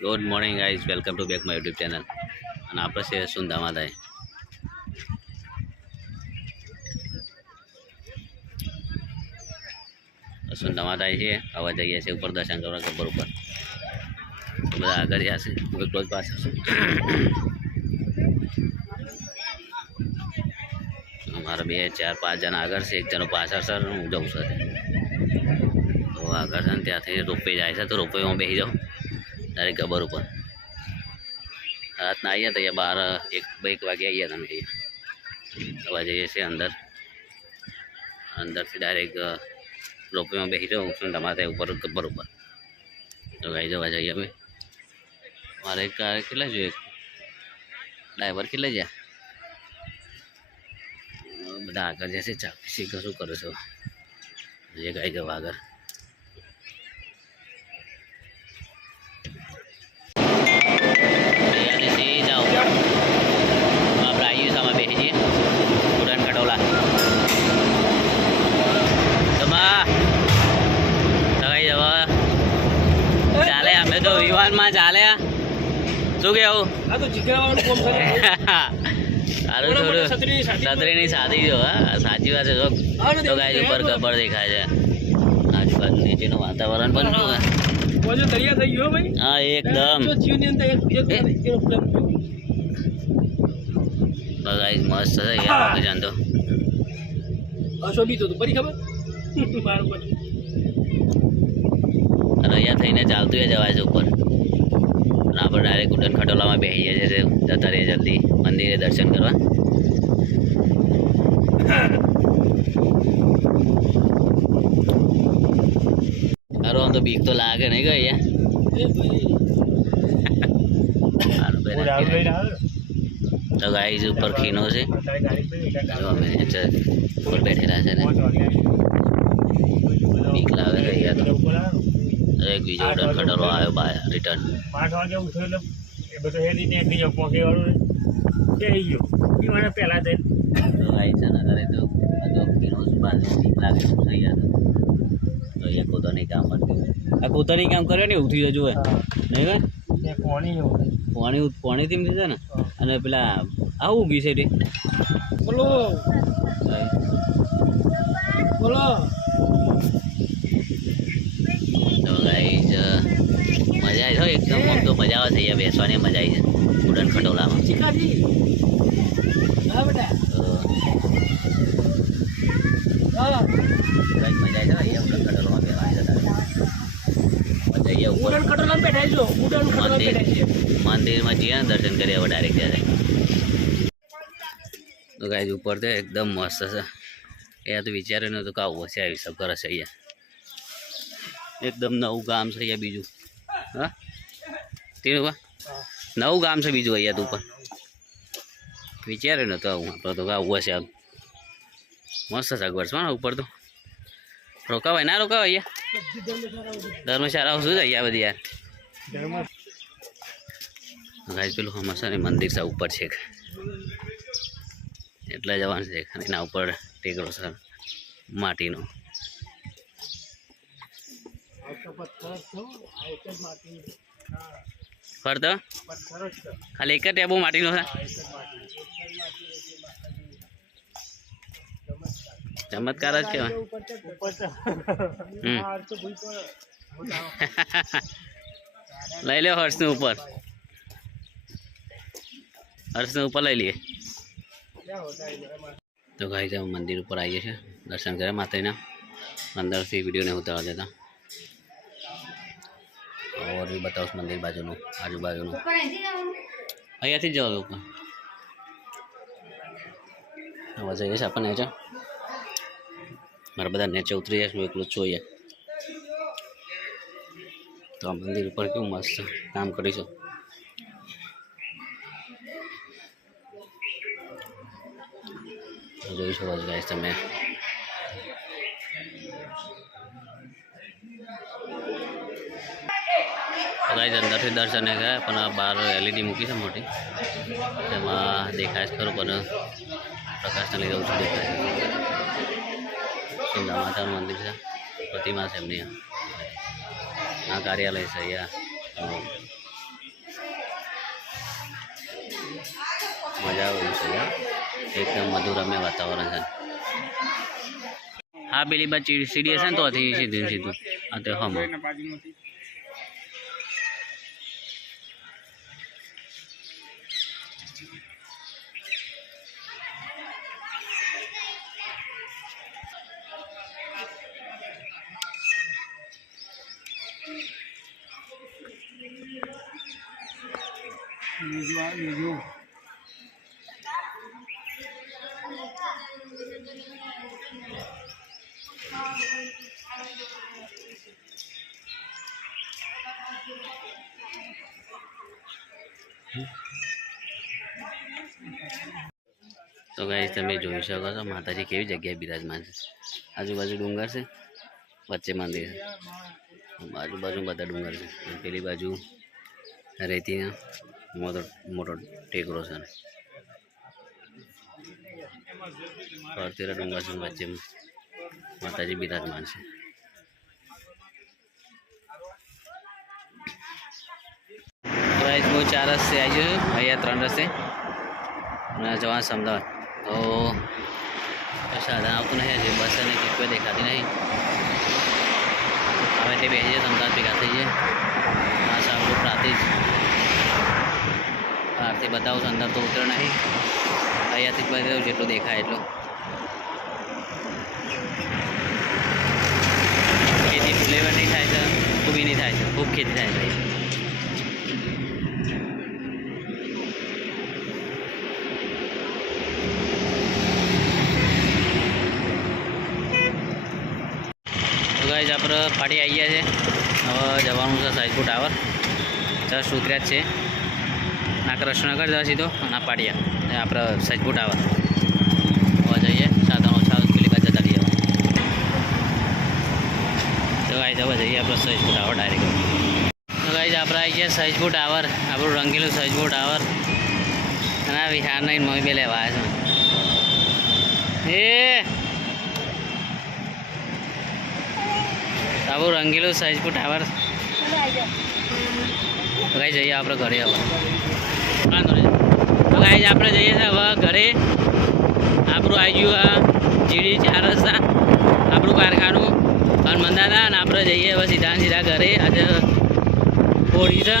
Good morning guys, welcome to back my YouTube channel. અને આપણે છે સુંદામાદાઈ। સુંદામાદાઈ છે, હવે જઈએ છીએ ઉપર દર્શન કરવા ગબ્બર ઉપર। બધા આગળ ગયા છે, હું એકલો જ પાછળ છું। અમારા 2 4 5 જણા આગળ છે, એક જણો પાછળ છે, હું જઉં છું। તો આગળ છે ને ત્યાંથી રોપવે જાય છે, તો રોપવેમાં બેસી જાઉં ડાયરેક્ટ ગબ્બર ઉપર। રાતના आइए तो ये 12-1 वागे आइए તમે હવે જઈએ છીએ અંદરથી ડાયરેક્ટ રોપવેમાં બેસી જાઉં સુંદામાદાઈ ઉપર ગબ્બર ઉપર। તો ગાઈ જવા જઈએ અમે। મારે કાર કેટલા જોઈએ, ડ્રાઈવર કેટલા ગયા, બધા આગળ જશે। ચા શીખો શું કરો છો, જે ગાઈ જવા આગળ। तो विमान में चाले शू कहू सारू थोड़ू छतरी नहीं साधी जो साची बात है। तो गाय ऊपर गब्बर देखाय है, आजूबाजू नीचे वातावरण पण जो हाँ एकदम गाइस मस्त है यार। जान दो अहिया थईने चालतुं जवाय छे ऊपर। આપણે ડાયરેક્ટ ઉડન ખટોલામાં બેસી જઈએ છીએ, જતા રહીએ જલ્દી મંદિરે દર્શન કરવા। અરે આમ તો બીક તો લાગે નહીં ગઈ તો ગાઈસ ઉપર ખીનો છે, અમે ઉપર બેઠેલા છે ને બીક લાગે ગઈ તો। एक बीजो उड़न खटोलो आयो बाय रिटर्न 5 वागे उठो એટલે એ બધો હેલી ને બીજો પોકે વાળો કેઈ ગયો ઈ મને પહેલા દે તો આઈ ચના કરે તો બધો કિનો બાજુ બીક લાગે તો થઈ જાય। તો એ કોતોની કામ કરતી આ કોતોની કામ કરે ને ઉઠી જજો નહીં કે પાણી થી મીધે ને અને પેલા આવું ગઈ છે બોલો બોલો। तो गाइस मजा आई हो एकदम, हम तो मजा आवा थई बेसवानी मजा आई है उड़न खटोला में। मजा आई है उड़न खटोला में मजा आई ऊपर उड़न खटोला में बैठा जो उड़न खटोला में मंदिर में जिया दर्शन करे वो डायरेक्ट जाए। तो गाइस ऊपर थे एकदम मस्त है यार। तो विचार न तो का हुआ से आई सब कर सही है एकदम नव गाम से या बीजू हाँ तीनों का नव गाम से बीजू अहिया तो ऊपर विचार न तो आप तो का हुआ से अब मस्त सगवड़ में ऊपर तो रोका भाई ना रोका भैया धर्मशाला शू अहिया बधी यार गाइस पेलू हमेशा ने मंदिर से ऊपर छे एटले जवान छे एना ऊपर टेकड़ो सर माटी नो फरतो खाली एक टेबो माटी नो चमत्कार ज केवाय। लई लो हर्ष ने ऊपर लई लिए। तो गाइस जब मंदिर ऊपर आइए थे दर्शन करे माता अंदर से वीडियो नहीं उतार देता और भी बताओ उस मंदिर बाजू आजू बाजू अहिया थी जाओ ऊपर હવે જઈએ છીએ આપણે નેચે। મારા બધા નેચે ઉતરી જાય, એકલો જોઈએ તો આ મંદિર ઉપર કેવું મસ્ત કામ કરીશું। જોઈશું બસ ગાઈસ તમે। गाइस अंदर से दर्शन है गया पण बार एलईडी मूकी है मोटी तेमां देखाय खरो पण प्रकाश ने लीधे ओछुं देखाय। सुंदामातानुं मंदिर है, प्रतिमा है एमनी आ कार्यालय है अहिया છે એકદમ મધુરમ્ય વાતાવરણ છે હા પેલી બાદ સીડી હશે ને તો સીધું સીધું હા તો હમ તો ગાઈસ તમે જોઈ શકો છો માતાજી કેવી જગ્યાએ બિરાજમાન છે આજુબાજુ ડુંગર છે વચ્ચે મંદિર છે આજુબાજુ બધા ડુંગર છે પેલી બાજુ રેતીના મોટો મોટો ટેકરો છે ફરતેરા ડુંગર છે વચ્ચે માતાજી બિરાજમાન છે ગાઈસ બહુ 4 રસ્તે આવી ગયો અહીંયા 3 રસ્તે જવાનું અમદાવાદ તો સાધન આવતું નહીં હજી બસ અને કોઈ દેખાતી નહીં હવે તે બેસી જાય અમદાવાદ ભેગા થઈ જાય આ સારું રાતે જ બહારથી બતાવું છું અંદર તો ઉતર નહીં અહીંયાથી જ બતાવું જેટલું દેખાય એટલું ખેતી ફૂલેવર નહીં થાય છે ખૂબ નહીં થાય છે ખૂબ ખેતી થાય છે ગાઈસ આપણે પાડી આવી ગયા છે હવે જવાનું છે સાઈજપુર ટાવર જસ્ટ ઉતર્યા જ છે ના કૃષ્ણનગર જવા સીધો ના પાડિયા આપણે સાઈજપુર ટાવર હવે જઈએ સાધન ઓછા પેલી બાજુ જતા રહીએ તો ગાઈસ હવે જઈએ આપણે સાઈજપુર ટાવર ડાયરેક્ટ તો ગાઈસ આપણે આવી ગયા સાઈજપુર ટાવર આપણું રંગીલું સાઈજપુર ટાવર અને આ વિહાર નહીં મમ્મી બે લેવા આવ્યા છે આપણું રંગીલું સાઈજપુર ટાવર તો ગાઈ જઈએ આપણે ઘરે હવે તો ગાઈ આપણે જઈએ છીએ હવે ઘરે આપણું આવી ગયું આ જીડી 4 રસ્તા આપણું કારખાનું હનુમંદાદા અને આપણે જઈએ હવે સીધા ઘરે આજે હોળી છે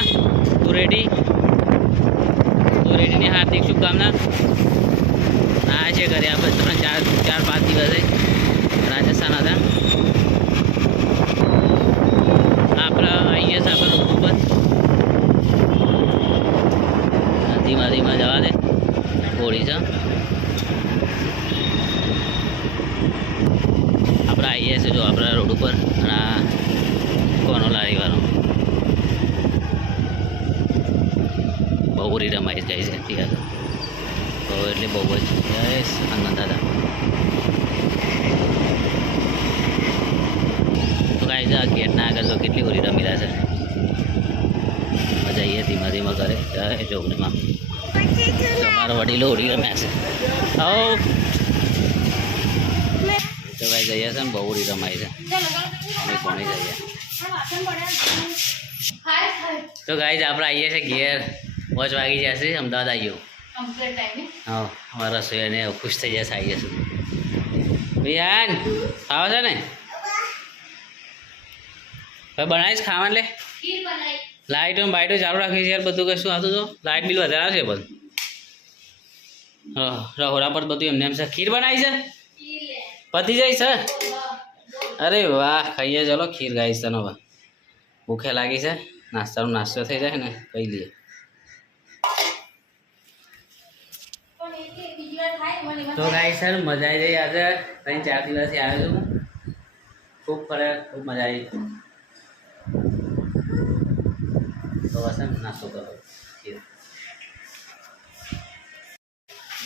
ધૂળેટીની હાર્દિક શુભકામના આ છે ઘરે આપણે 4-5 દિવસે રાજસ્થાન હતા આપણે આવીએ છીએ આપણે રોડ ઉપર ધીમા ધીમા જવા દે હોળી છે આપણે આવીએ છીએ જો આપણા રોડ ઉપર અને આ કોનો લારીવાળો બહુ રમાઈ જાય છે અત્યારે તો એટલે બહુ જ આનંદ દાદા તો કાંઈ છે ગેટના આગળ તો કેટલી હોળી રમી રહ્યા છે જઈએ ધીમા ધીમા કરે જય જોગણીમાં તમારો વડીલો હોળી રમ્યા છે તો ભાઈ જઈએ છે ને બહુ હોળી રમાય છે અમે કોણે જઈએ તો ગાઈઝ આપણે આવીએ છીએ ઘેર 5 વાગી જશે અમદાવાદ આવીએ હા અમારા રસોઈને ખુશ થઈ જશે આવીએ છીએ વિહાન ખાવા છે ને ભાઈ બનાવીશ ખાવાનું લે લાઇટો બાઇટો ચાલુ રાખી છે યાર બધું કશું આવતું તો લાઇટ બિલ વધારે આવશે બધું રહોડા પર બધું એમને એમ છે ખીર બનાવી છે પતી જાય છે અરે વાહ ખાઈએ ચલો ખીર ગાઈશ તને હવે ભૂખે લાગી છે નાસ્તાનો નાસ્તો થઈ જાય ને કહી લઈએ તો ગાઈશ સર મજા આવી ગઈ આજે 3-4 દિવસથી આવ્યો છું ખૂબ ફરે ખૂબ મજા આવી તો બસ નાસ્તો કરો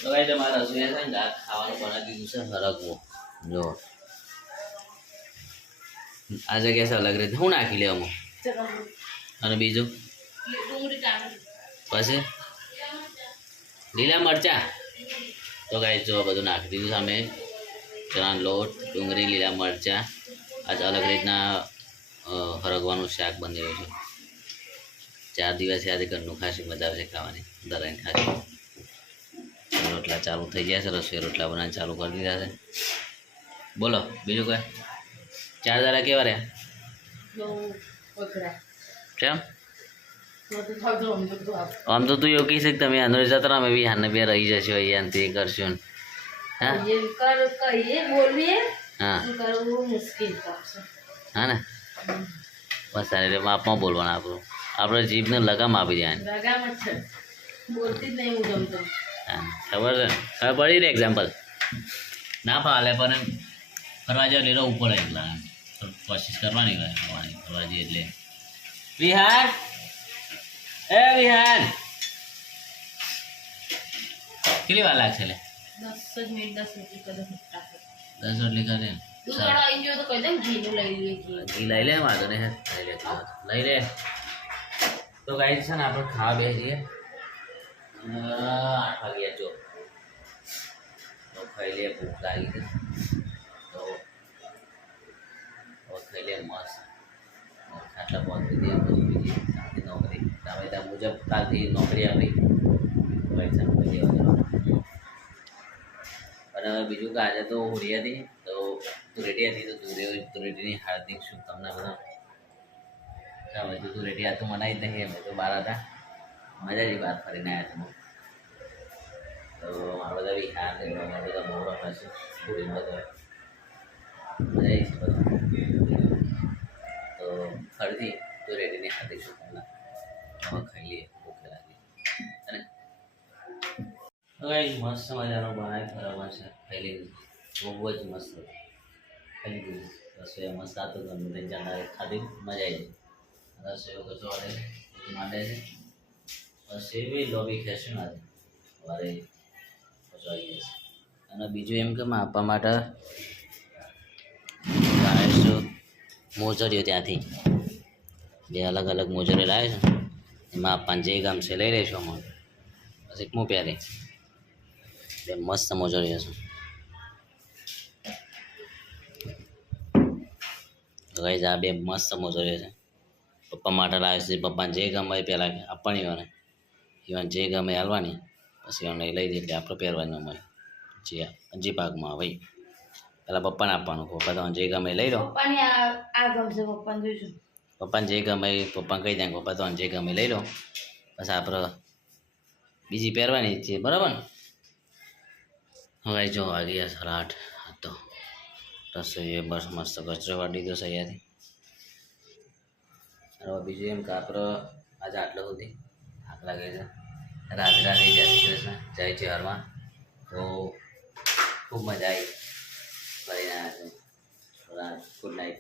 તો ભાઈ તમારા રસોઈ છે ને ખાવાનું બનાવી દીધું છે હરગવો જો આ જગ્યા છે અલગ રીતે હું નાખી લે અમુક અને બીજું પછી લીલા મરચા તો ગાઈસ જો બધું નાખી દીધું સામે ચણાનો લોટ ડુંગળી લીલા મરચા આજે અલગ રીતના હરગવાનું શાક બની રહ્યું છે 4 દિવસ આજે ઘરનું ખાસી મજા આવશે ખાવાની દરાઈને ખાસી રોટલા ચાલુ થઈ ગયા છે, રસોઈ રોટલા બનાવીને ચાલુ કરી દીધા છે. બોલો બીજું કઈ? 4 દાડા કેવા રહ્યા? કેમ? આમ તો તું એવું કહી શક તમે અંદર જતા અમે બી હાને બે રહી જશો અહીંયા તે કરશો ને. હા હા ને બસ સારી રીતે માપમાં બોલવાના આપણું, આપણે જીભને લગામ આપી દેવાની. હા ખબર છે, ખબર પડી ને એક્ઝામ્પલ ના ફાલે પણ ફરવા જાવ લેલો ઉપર એકલા કોશિશ કરવાની ફરવા જઈએ એટલે. વિહાન એ વિહાન કેટલી વાર લાગશે? 10 મિનિટ રોટલી કરે ઘી લઈ લે વાંધો નહીં લઈ લે. તો ગાઈ છે ને આપણે ખાવા બે જઈએ 8 વાગ્યા જો ખાઈ લે, ભૂખ લાગી છે તો ખાઈ લે મસ્ત. આટલા પહોંચી દઈએ પછી બીજી નોકરી રામેતા મુજબ કાલથી નોકરી આપી પૈસા અને બીજું કે આજે તો હોળી હતી તો ધૂળેટી હતી તો ધૂળેટીની હાર્દિક શુભકામના બધા. હવે તો ધૂળેટી આ તો મનાઈ જ નહીં, અમે તો બહાર હતા, મજા જ બહાર ફરીને આવ્યા હતા. તો મારા બધા વિહાર મારા બધા બહુ રમા છે હોળીમાં તો મજા આવી છે બધા. તો ફરીથી ધૂળેટીની હાર્દિક શુભકામના. હવે ખાઈ લઈએ, ભૂખ લાગી અને હવે મસ્ત મજાનો બનાવી બરાબર છે, ખાઈ લીધું બહુ જ મસ્ત ખાઈ લીધું. રસોઈ મસ્ત હતું, ગમે તે જાણે ખાધી મજા આવી જાય. રસોઈ કચો વાળે માંડે છે બસ એવી લોબી ખેંચશું ને વારે કચો આવી જશે. અને બીજું એમ કે આપવા માટે મોજરીઓ ત્યાંથી બે અલગ અલગ મોજરીઓ લાવે છે, એમાં આપવાનું જે ગમશે લઈ લઈશું. અમારે પછી હું પહેરી બે મસ્ત મોજરીઓ છે. ગાઈઝ આ બે મસ્ત મોજરીઓ છે, પપ્પા માટે લાવે છે. પપ્પાને જે ગમે એ પહેલાં આપવાની હોય ને ઇવન જે ગમે હાલવાની, પછી એને લઈ દે એટલે આપણે પહેરવાની અમારે જે ભાગમાં ભાઈ પહેલાં પપ્પાને આપવાનું. પપ્પા તમને જે ગમે લઈ લો, પપ્પાને જે ગમે પપ્પાને કહી દે પપ્પા તમને જે ગમે લઈ લો, પછી આપણે બીજી પહેરવાની છે બરાબર ને. હવે જો વાગી ગયા 8:30 તો રસોઈ બસ મસ્ત કચરો વાટી દીધો સૈયાથી. હવે બીજું એમ કે આપણે આજે આટલું સુધી થાક લાગે છે. રાધે રાધે, જય શ્રી કૃષ્ણ, જય છે હરમાં. તો ખૂબ મજા આવી કરીને આવ્યા છે. Good night.